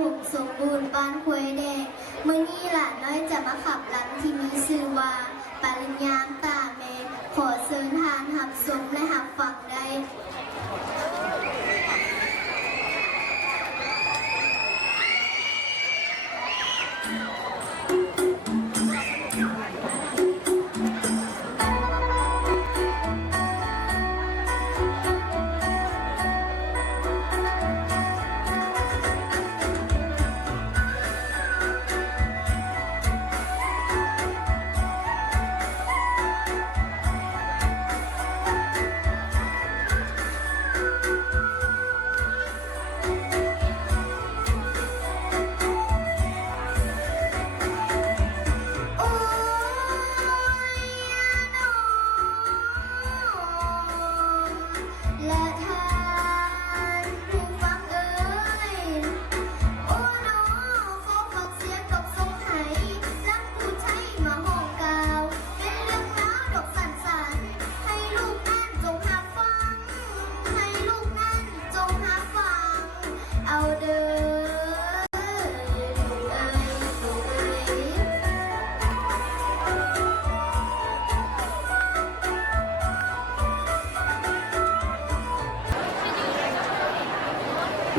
ถมสมบูรณ์บ้านควยแดงมื้อนี้หลานน้อยจะมาขับลำที่มีชื่อว่าปริญญาตาเมขอเชิญทานหับสมและหับฟังได้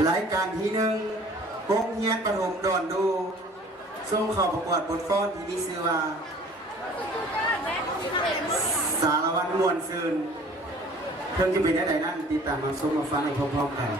รายการที่หนึ่งโรงเรียนประถมดอนดูส่งเข้าประกวดบทฟ้อนที่มีชื่อว่าสารวัตรมวลซืนเพิ่งจะเป็นได้นั่นติดตามมาชมมาฟังให้พร้อมๆกัน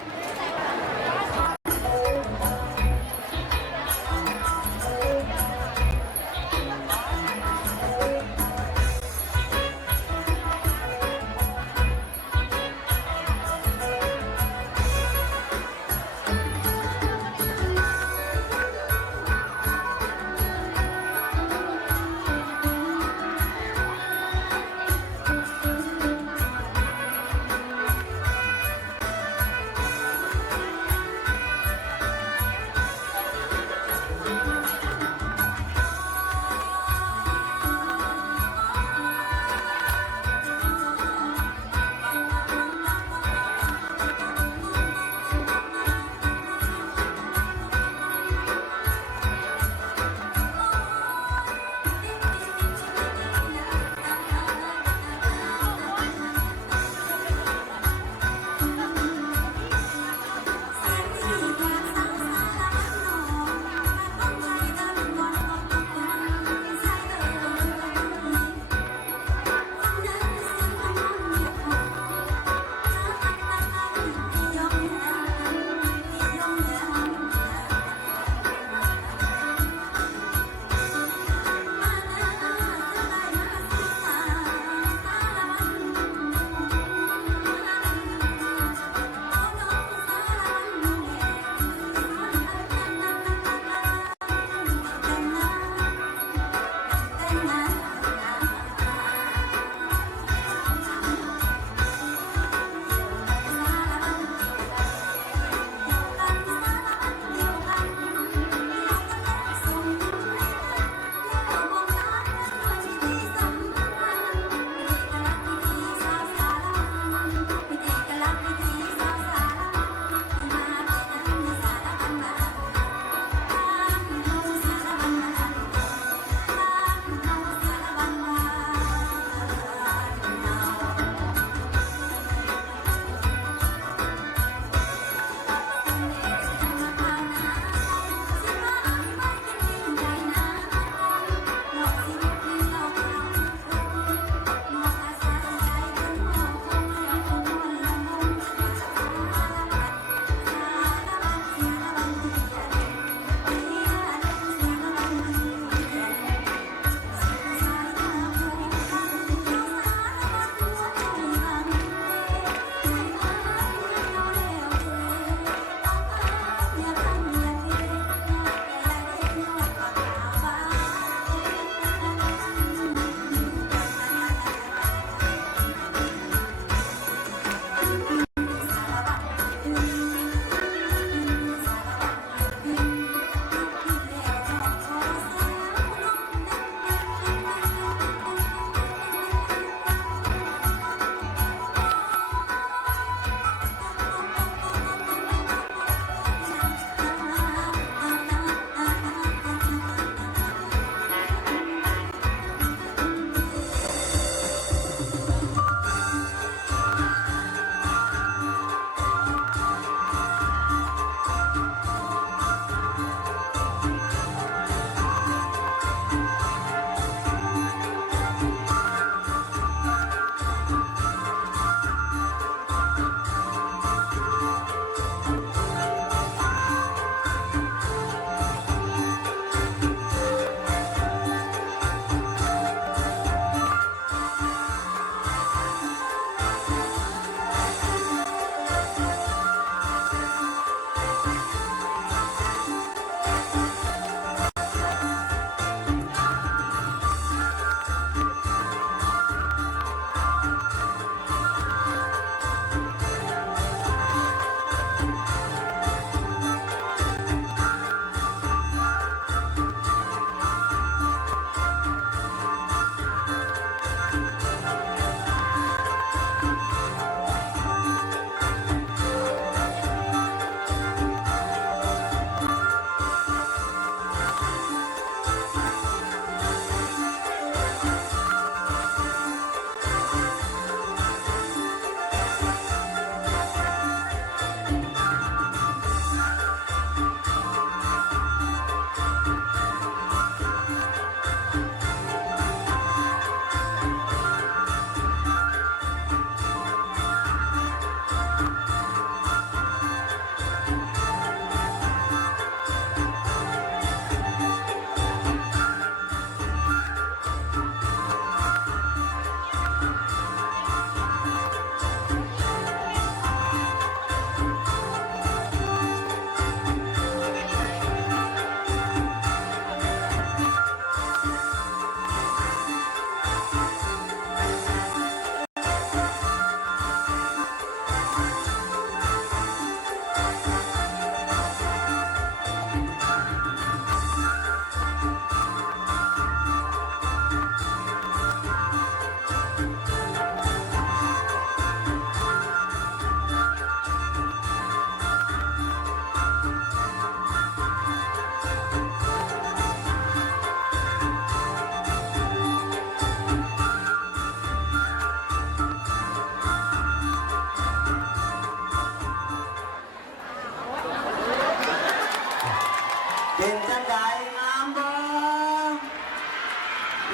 นใดงามบ่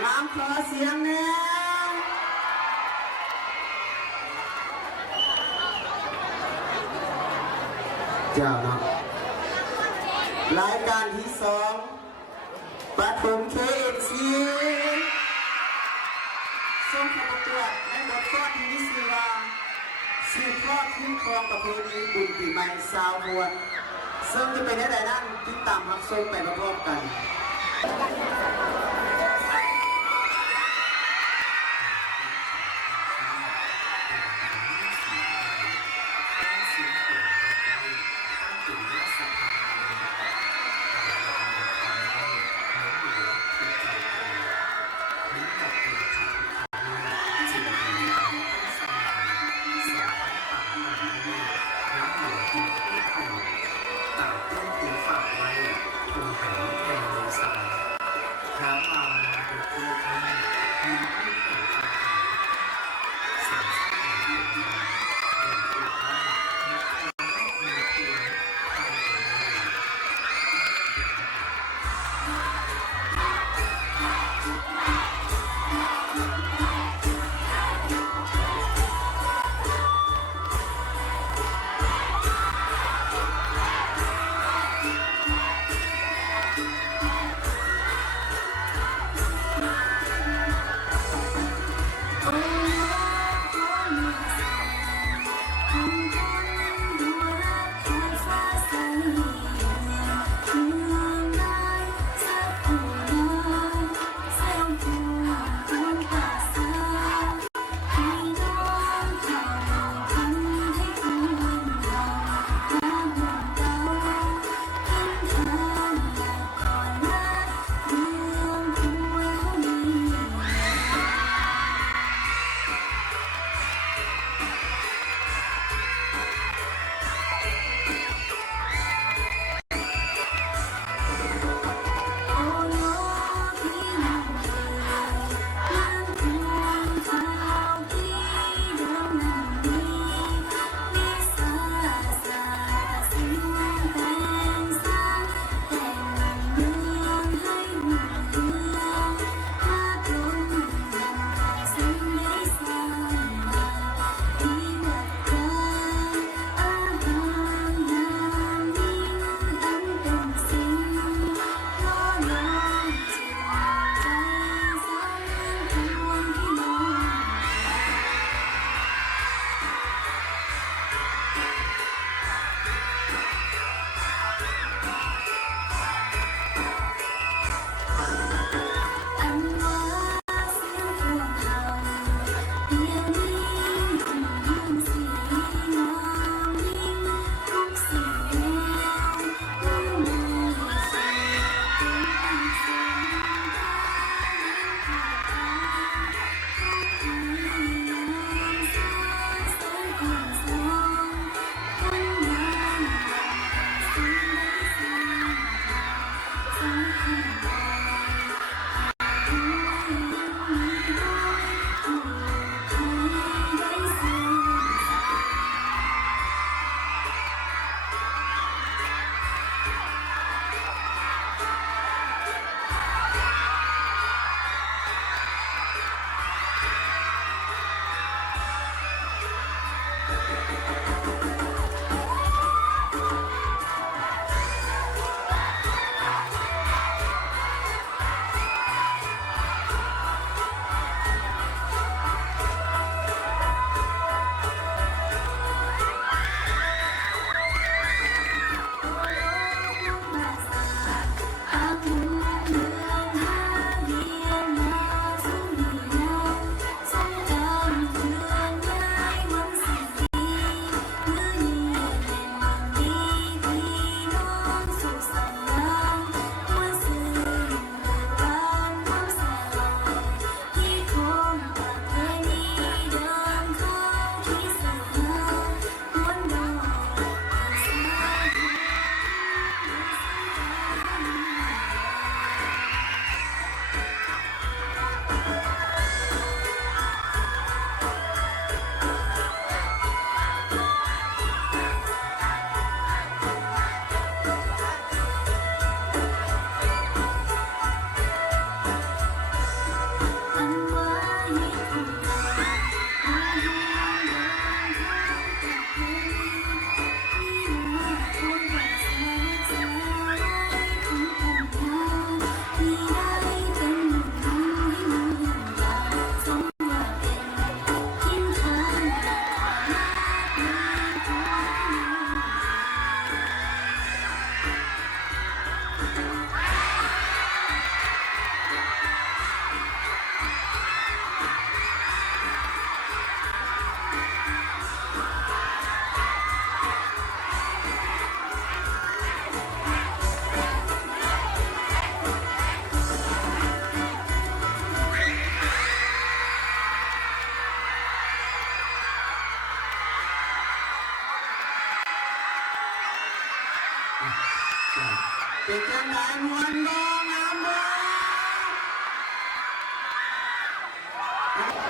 งามขอเสียงแน่เจ้าเนาะรายการที่สองปฐมเคเอฟซีส่งเข้าประกวดในบทกลอนที่มีชื่อว่าสืบทอดคุ้มครองประเพณีบุญปีใหม่สาวมวลซึ่งจะเป็นได้นั้นติดตามรับชมไปพร้อมๆกัน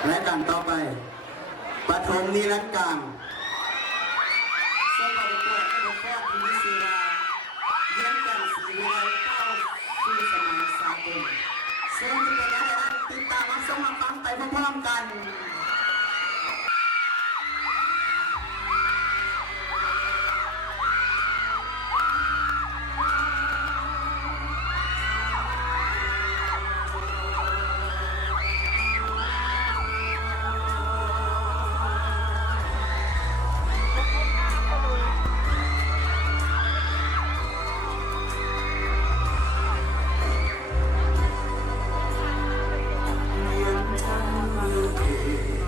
รายการต่อไปปฐมนิรันดร์กลางซึ่งประกวดในข้อที่มีชื่อว่าเยี่ยมกันสีวิไลก้าวสู่สมัยสากลซึ่งจะเป็นอะไรนั้นติดตามรับชมรับฟังไปพร้อมๆกัน เ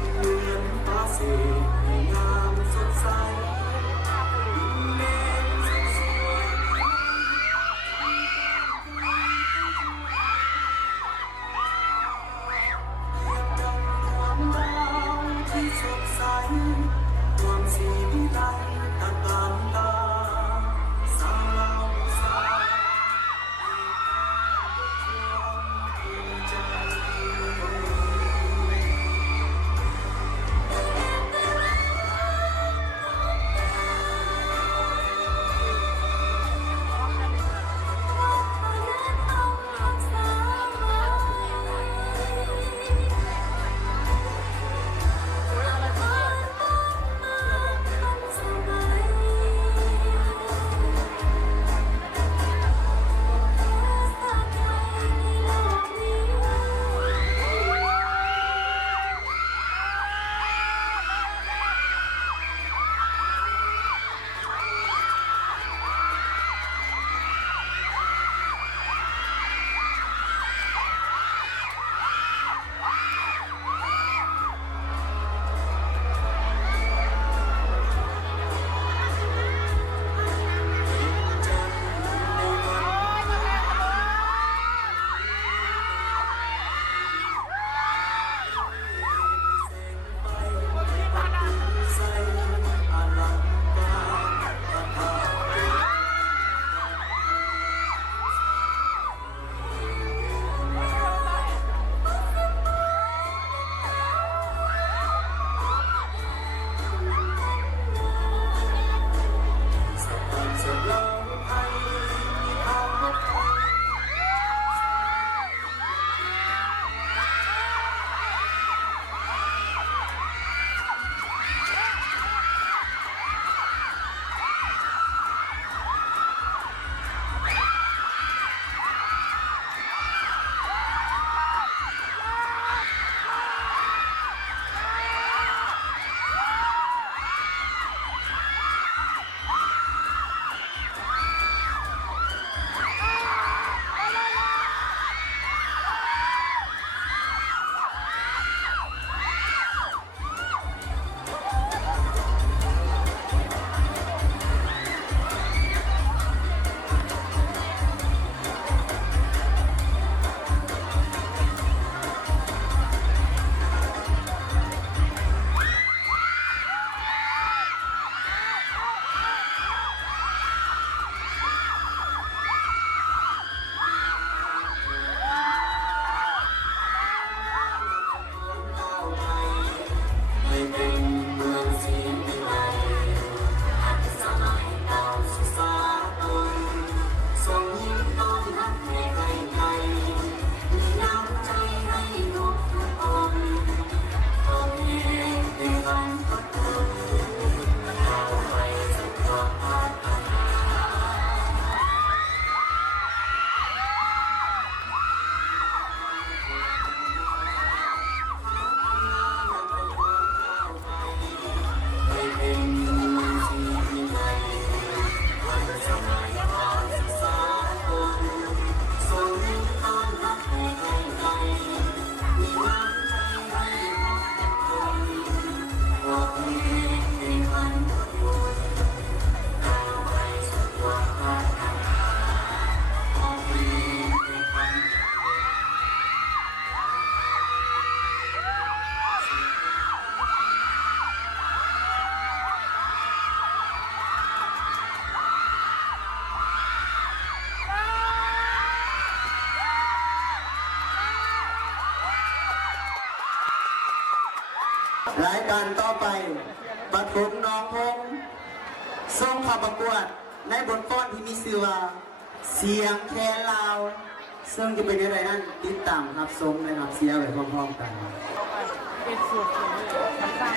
รายการต่อไปปฐมน้องพงส่งเข้าประกวดในบทกลอนที่มีชื่อว่าเสียงแคนลาว ซึ่งจะเป็นอะไรนั้นติดตามรับชมนะครับเสียไปพร้อมๆกัน เป็นสูตรเลยทำตั้ง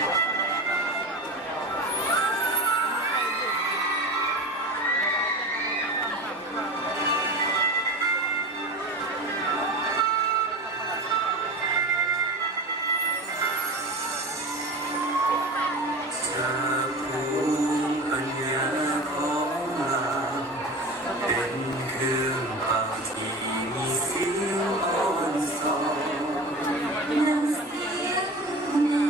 จากภูมิปัญญาของเราเป็นเครื่องเป่าที่มีเสียงอ่อนสอน น้ำเสียงแม่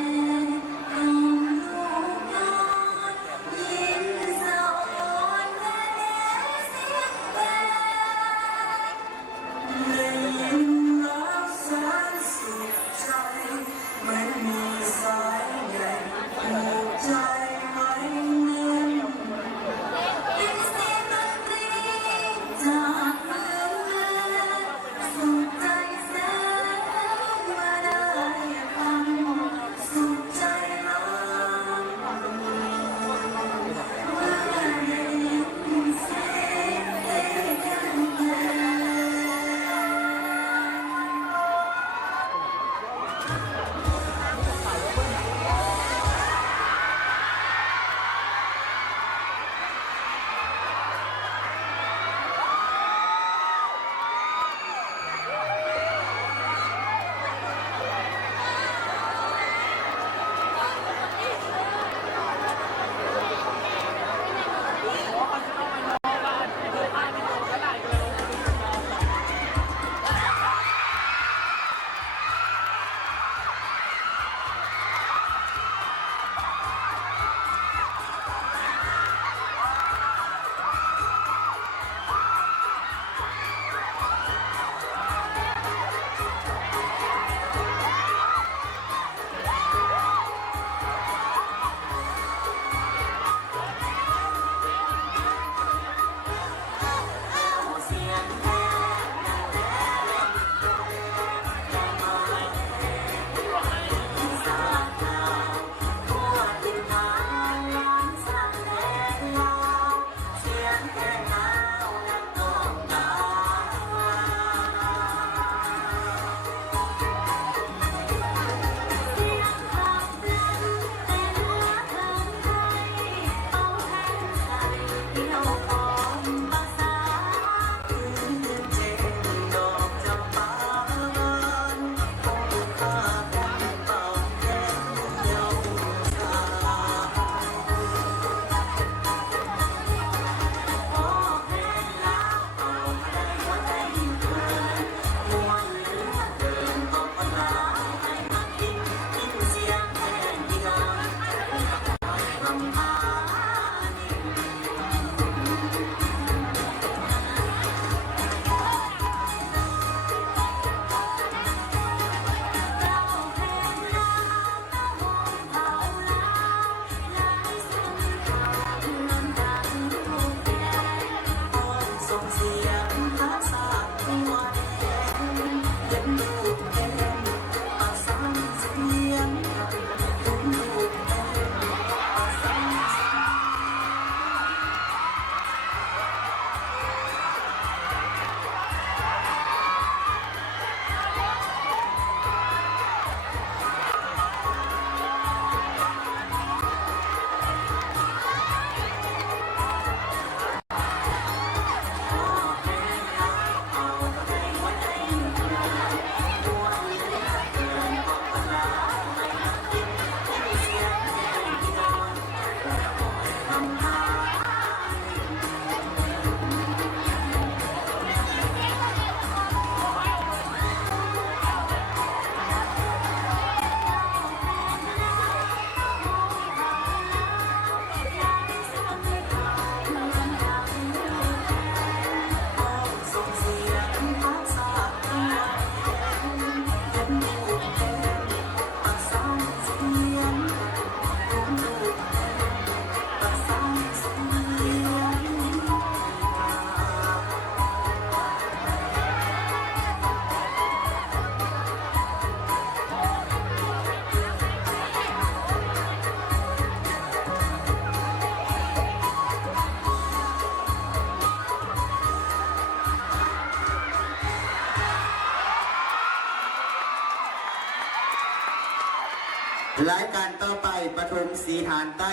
รายการต่อไปปฐมศรีฐานใต้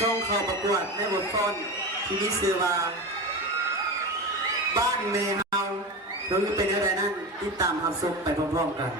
ส่งเข้าประกวดในบทฟ้อนที่มีชื่อว่าบ้านเมเฮาหรือเป็นอะไรนั่นติดตามรับชมไปพร้อมๆกัน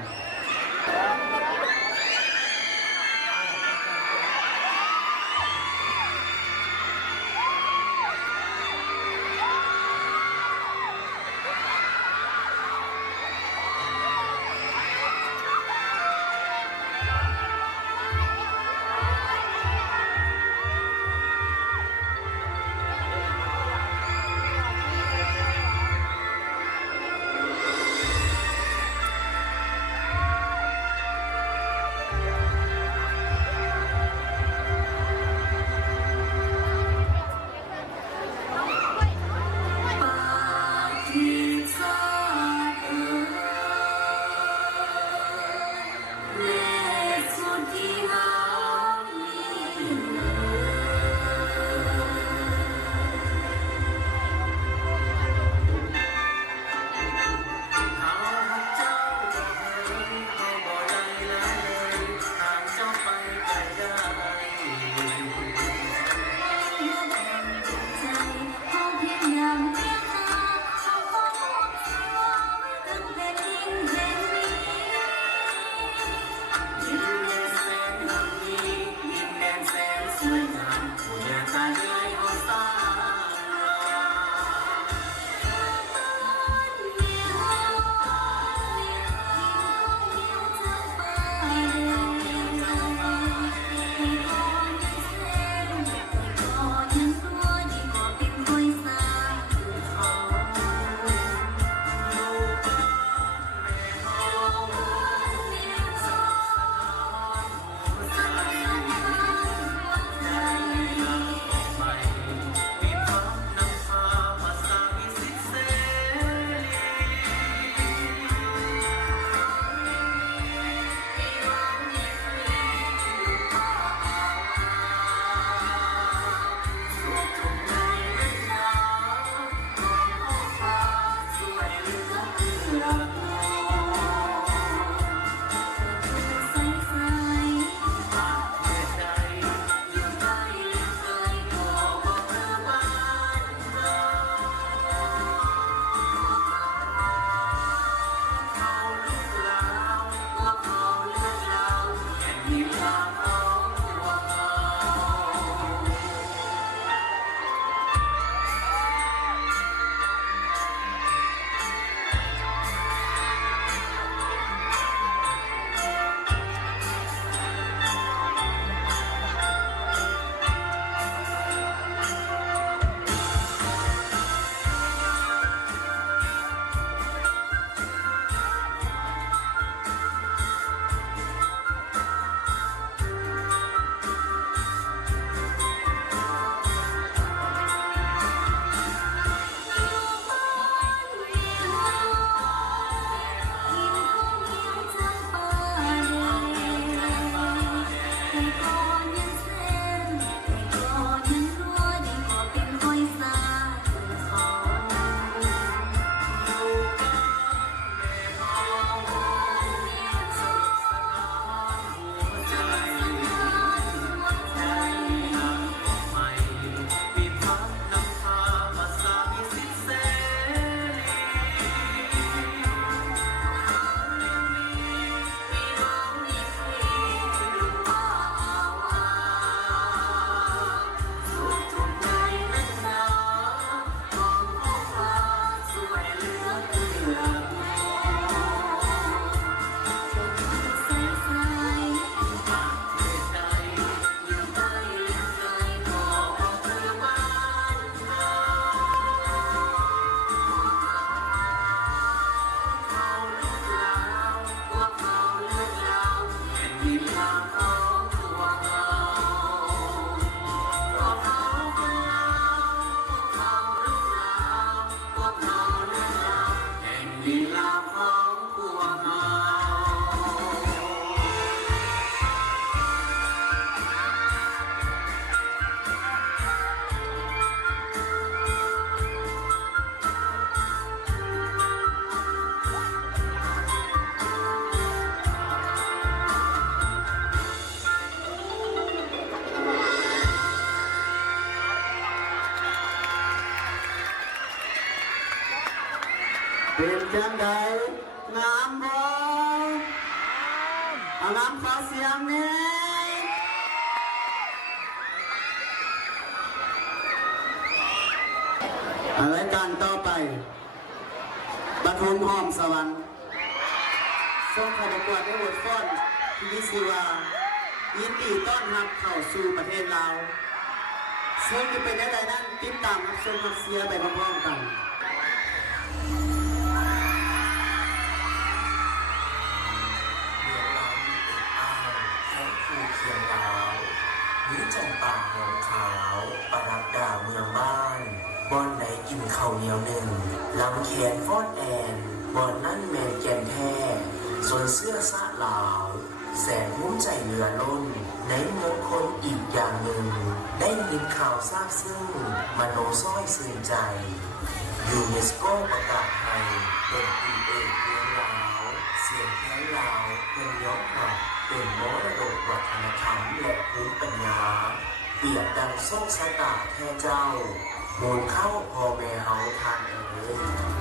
เป็นจังใดงามบ่เอางามขอเสียงแน่รายการต่อไปปฐมหอมสวรรค์ส่งเข้าประกวดในบทฟ้อนที่มีชื่อว่ายินดีต้อนรับเข้าสู่ประเทศลาวซึ่งจะเป็นได้นั้นติดตามรับชมรับเสียไปพร้อมๆกัน แข้งคูเคียงดาวนี้จันป่าหอมขาวประดับดาวเมืองบ้านบอนไหนกินข้าวเหนียวหนึ่งลำแขนฟอดแอนบอนนั่นแมนแกนแท้ส่วนเสื้อสะลาว แสนมุ่งใจเรือล้นในเมืองคนอีกอย่างหนึ่ง ได้ยินข่าวซาบซึ้งมโนซ้อยซึ้งใจยูเนสโกประกาศให้เป็นปีเอกเมืองลาวเสียงแค้นลาวเป็นยกหักเป็นมรดกวัฒนธรรมและภูมิปัญญาเปรียบดังโซ่ชะตาแท้เจ้ามูลเข้าพอแม่เฮาทานเอ๋ย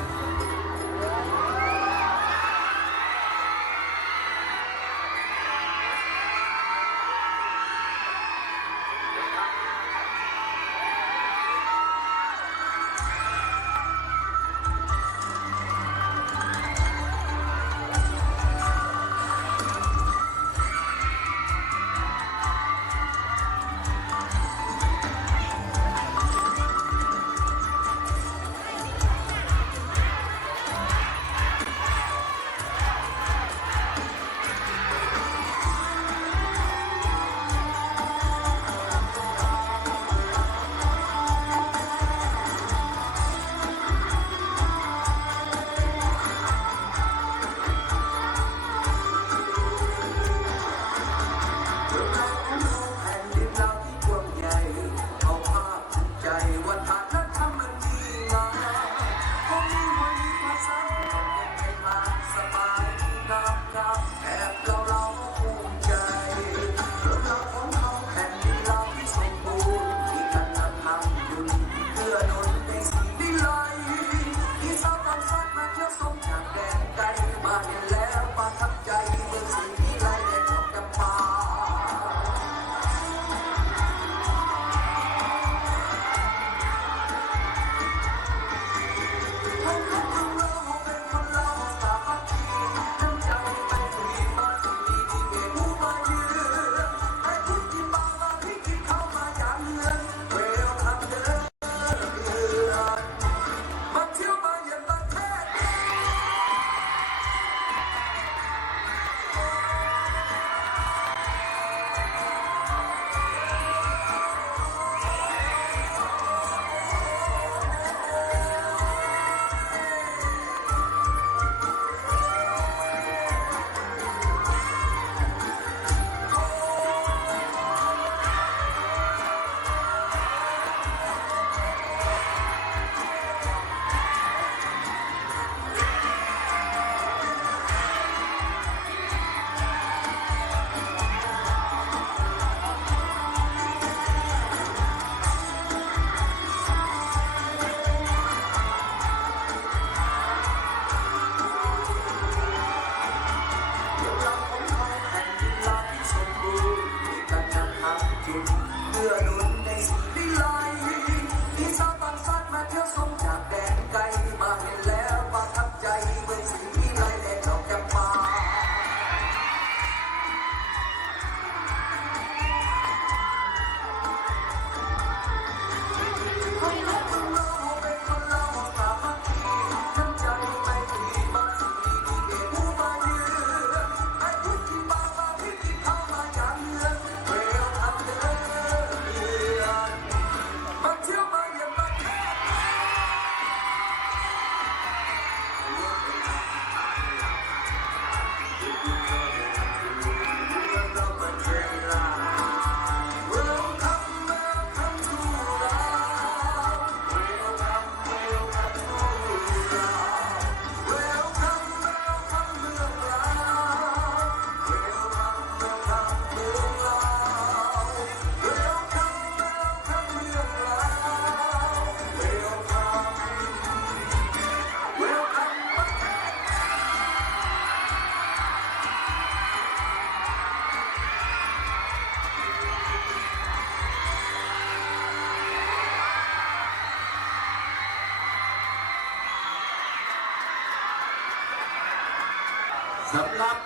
สำหรับ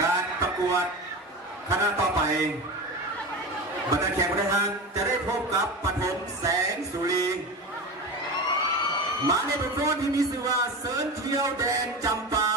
การประกวดคณะต่อไปบรรดาแขกผู้ใดทานจะได้พบกับปฐมแสงสุรีมาในบทเพลงที่มีชื่อว่าเสิร์นเที่ยวแดนจำปา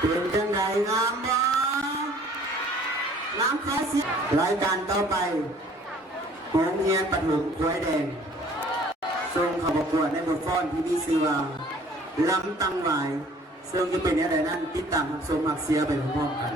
เป็นจังไดงามบ่งามขอเสิรายการต่อไปโรงเรียนประถมกล้วยแดงส่งเข้าประกวดในบทฟ้อนที่มีชื่อว่าลำตังหวายซึ่งจะเป็นอะไรนั้นติดตามรับชมรับเสียไปพร้อมๆกัน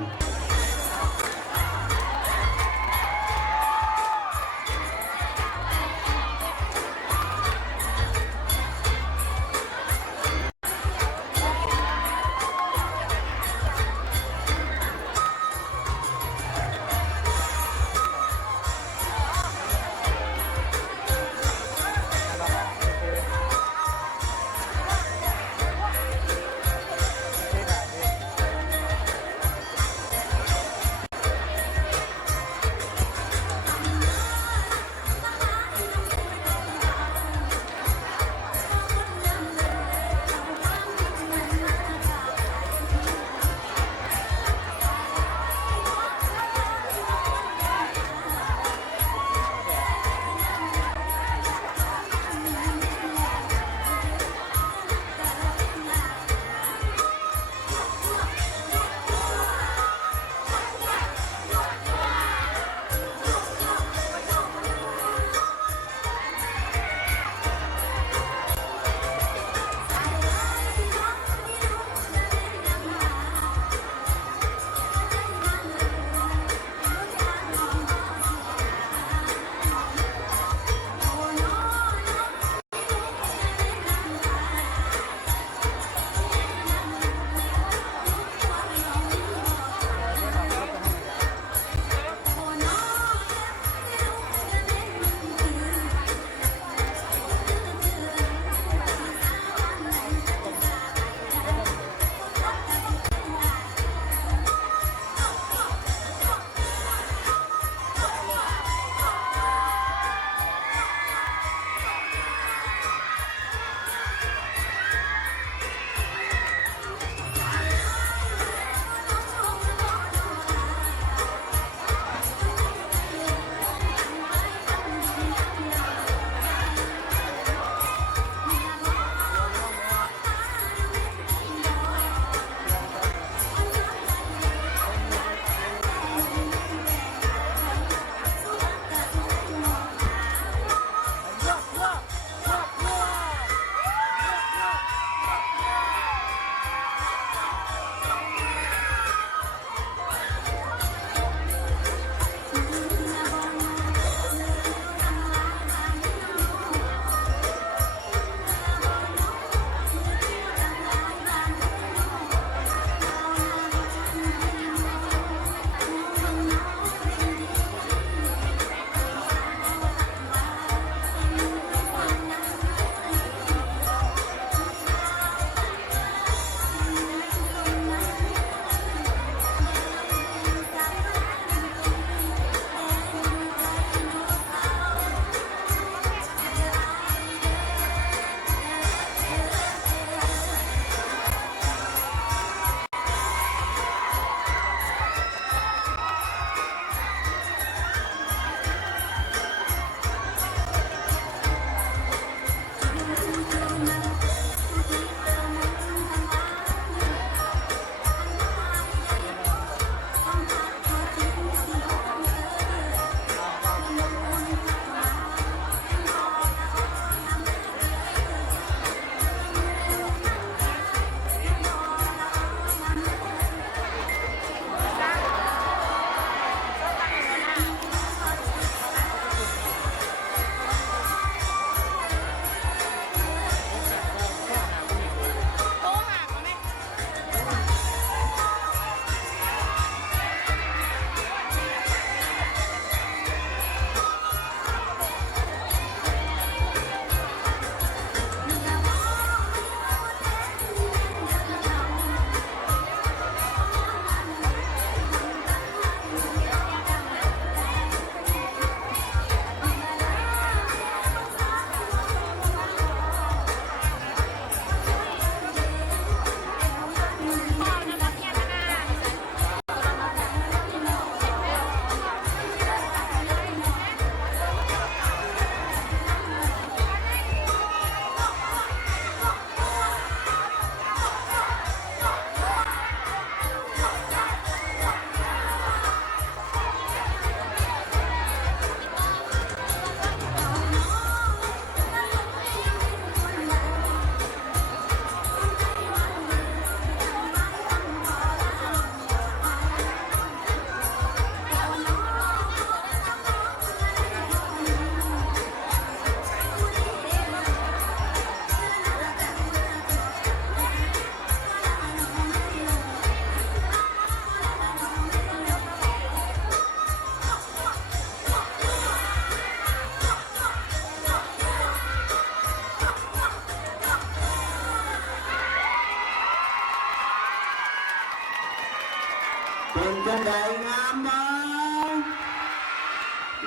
จังใดงามบ่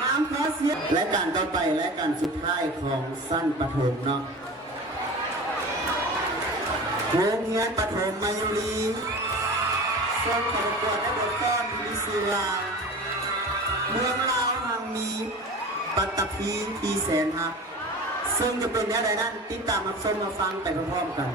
งามขอเสียงและการต่อไปและการสุดท้ายของสั้นปฐมเนาะโรงเรียนปฐมมายุรีส่งเข้าประกวดในบทกลอนที่มีชื่อว่าเมืองลาวหังมีปัตตภีที่แสนฮักซึ่งจะเป็นอะไรนั้นติดตามรับชมมาฟังไปพร้อมๆกัน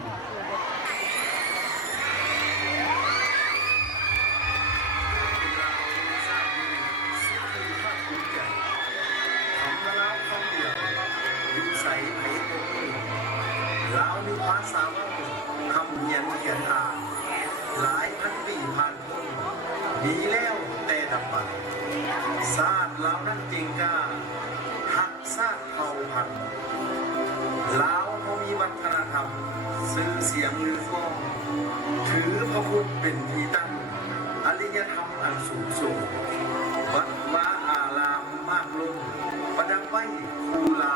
ลาวมีภาษาว่าคำเขียนอ่านหลายพันปีผ่านพ้นมีแล้วแต่ดับไปศาสตร์ลาวนั้นจริงกล้าหักศาสตร์เผ่าพันธุ์ลาวเขามีวัฒนธรรมสื่อเสียงหรือฟ้องถือพระพุทธเป็นที่ตั้งอริยธรรมอันสูงส่งวัดวาอารามมากล้นประดับไว้คูลา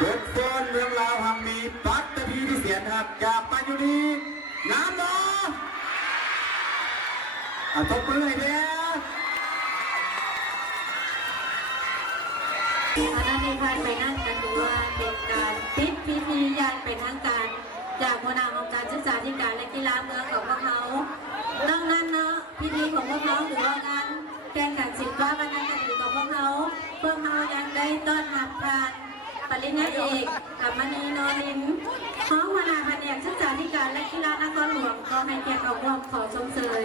บทกลอนเรื่องราวหังมีปัตตพีที่เสียนหักจากปัญญุนีน้ำหนอตบมือให้เด้อ คณะในพันไปนั่งกันดูว่าเป็นการปิดพิธียานเป็นทางการจากหัวหน้าองค์การศึกษาธิการและกีฬาเมืองของพวกเขาดังนั้นเนาะพิธีของพวกเขาหรือว่างานแข่งขันศิลปะวัฒนธรรมของพวกเขายังได้ต้อนรับผ่านปริญญาเอกกับมณีนรินทร์ของหัวหน้าแผนกศึกษาธิการและกีฬานครหลวงขอให้เกียรติออกร่วมขอชมเชย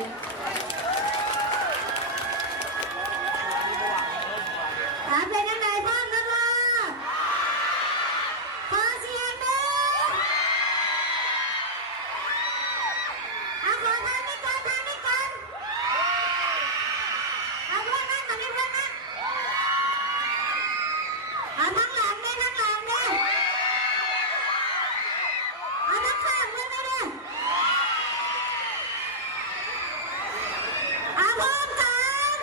เป็นยังไงบ้างกันล่ะขอเสียงหนึ่งขอทางนี้ก่อนเอาพวกนั้นก่อนนี่พวกนั้นเอาทั้งหลังเลยเอาทั้งข้างเลยเอาพร้อมกัน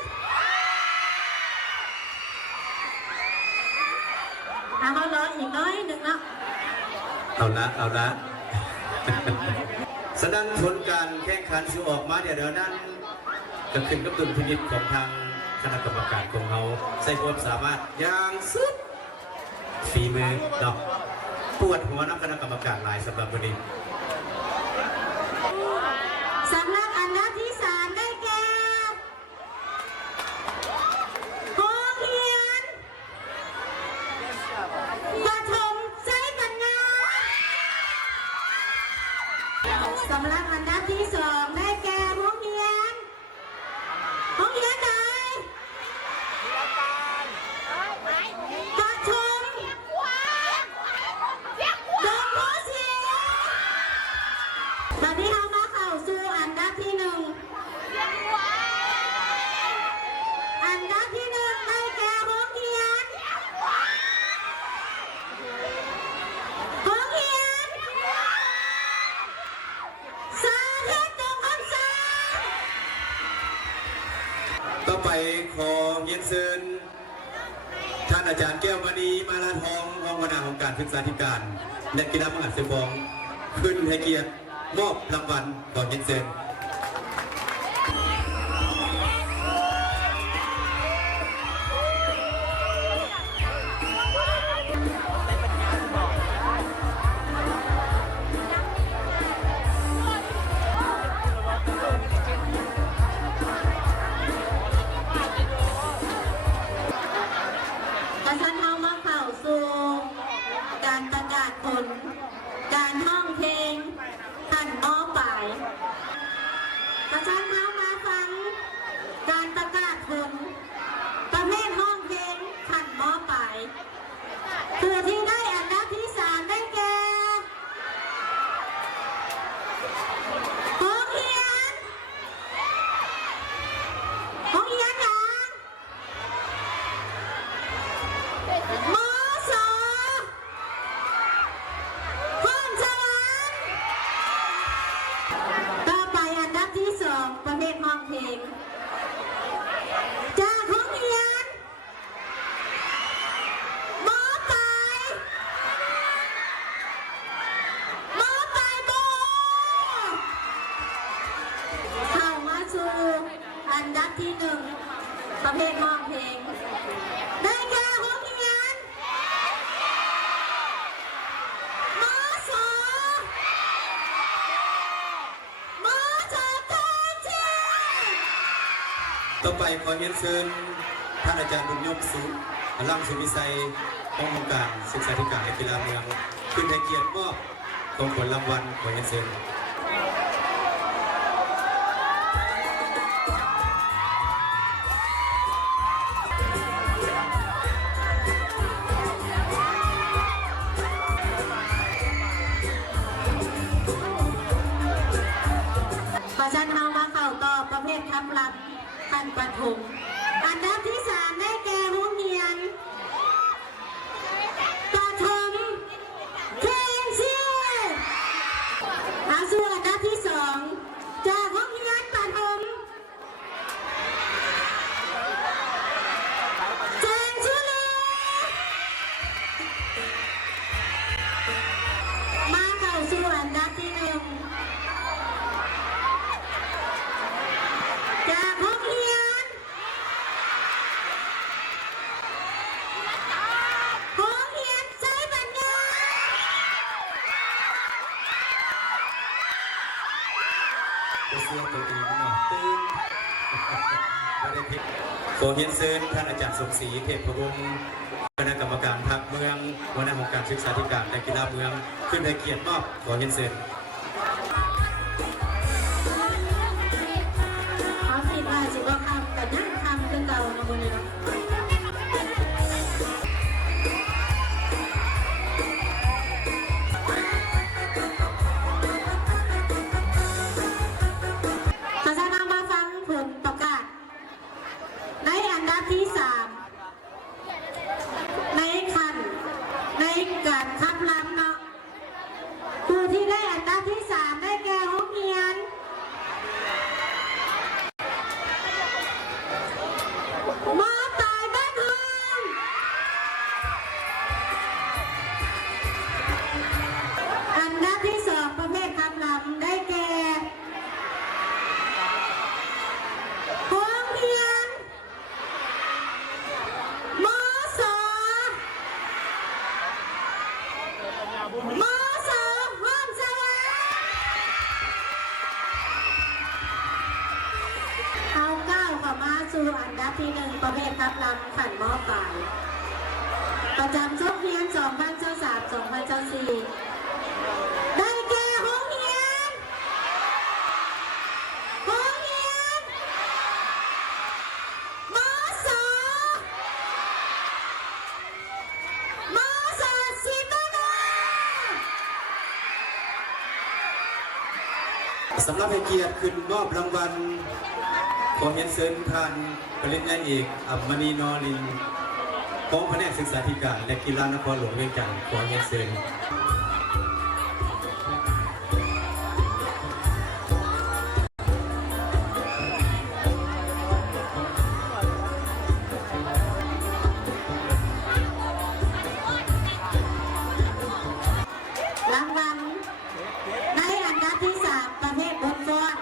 เขาร้องอีกน้อยหนึ่งเนาะ เอาละ สนั่นผลการแข่งขันสิออกมาเดี๋ยวนั้นก็ขึ้นกับดุลพินิจของทางคณะกรรมการของเขาใส่ความสามารถอย่างสุดฝีมือเนาะปวดหัวนักคณะกรรมการหลายสำหรับวันนี้ สำหรับอันดับที่3ได้แก่โรงเรียนประถมใจปัญญาสำหรับอันดับที่2ได้แก่โรงเรียนใดประถมดงโพสีตอนนี้เรามาเข้าสู่อันดับที่1อันดับที่1ได้แก่โรงเรียนสาธิตตรงคำสั่ง ต่อไปขอเรียนเชิญท่านอาจารย์แก้วมณีมาลาทองรองหัวหน้าของการศึกษาธิการและกีฬามหาศิลปองขึ้นให้เกียรติมอบรางวัลขอเรียนเชิญ กระชั้นเอามาเข้าสู่การประกาศผลการห้องเพลงขันมอปลายกระชั้นเอามาฟังการประกาศผลประเภทห้องเพลงขันมอปลายคือที่ได้อันดับที่3ได้แก่โรงเรียนหยังมส.พรสวรรค์ต่อไปอันดับที่2ประเภทห้องเพลงจากโรงเรียนม.ปลายโบเข้ามาสู่อันดับที่1ประเภทห้องเพลงได้แก่โรงเรียนม.2 ต่อไปขอเรียนเชิญท่านอาจารย์บุญยกสุล่ำสุวิสัยองค์การศึกษาธิการและกีฬาเมืองขึ้นให้เกียรติมอบของผลรางวัลขอเรียนเชิญขอเชิญเรามาเข้าต่อประเภทคำรับขั้นประถมอันดับที่ 3 ได้แก่โรงเรียนประถมเทนซีส่วนอันดับที่ 2 จากโรงเรียนประถมแจงชุลีมาเข้าสู่อันดับที่ 1จากโรงเรียนใจบัญญา เสื้อตัวเองหน่อยตึ้งไม่ได้ผิดขอเรียนเชิญท่านอาจารย์สมศรีเทพพวงศ์คณะกรรมการพรรคเมืองหัวหน้าองค์การศึกษาธิการและกีฬาเมืองขึ้นให้เกียรติมอบขอเรียนเชิญ เขาคิดว่าสิว่าคำแต่ยังคำคือเก่านะบุญเนาะขอเชิญนำมาฟังผลประกาศในอันดับที่ 3 ในการคัดลำเนาะผู้ที่ได้อันดับที่ 3 ได้แก่โรงเรียนมาตายบ้านทองอันดับที่ 2 ประเภทคัดลำได้แก่โรงเรียนมสห้อมสวัสดิ์เอาก้าวเข้ามาสู่อันดับที่ 1 ประเภทคัดลำขันมอปลายประจำช่วงเรียน 2023-2024 ได้แก่โรงเรียนมสสิบนา สำหรับให้เกียรติขึ้นมอบรางวัลขอเรียนเชิญท่านปริญญาเอกอัมมณีนอรินของแผนกศึกษาธิการและกีฬานครหลวงเวียงจันทร์ขอเรียนเชิญรางวัลในอันดับที่ 3 ประเภทบทฟ้อน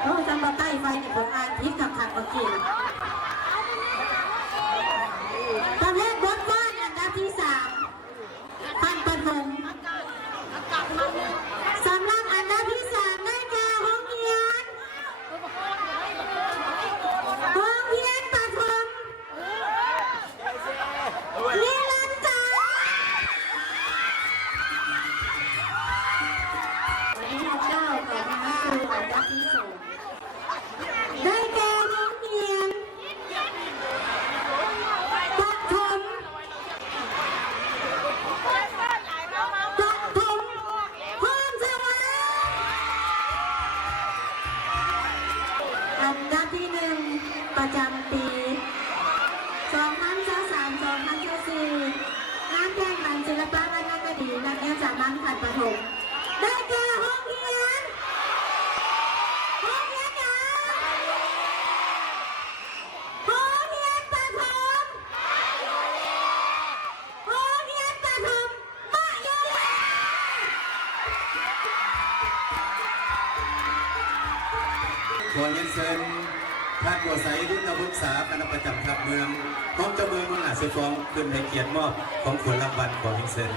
โอ้จำมาใต้ไฟในผมอ่านพิษกับขัดเมื่อกี้ประเภทบทฟ้อนอันดับที่ 3 พันประถมสำหรับอันดับที่ 3 ได้แก่โรงเรียนประถมนิรันดร์ วันนี้เราก้าวต่อมาสู่อันดับที่ 2 ได้แก่โรงเรียนประถมห้อมสวัสดิ์อันดับที่ 1 ประจำปี 2023-2024 งานแข่งขันศิลปะวรรณคดีนักเรียนสามัญขันประถมได้แก่โรงเรียนหยังโรงเรียนประถมมะยะลา ขอเรียนเชิญท่านบัวใสรุ่นนวุฒิษาคณะประจำทัพเมืองของเจ้าเมืองมหาเสฟองขึ้นให้เกียรติมอบของขวัญรางวัลขอเรียนเชิญ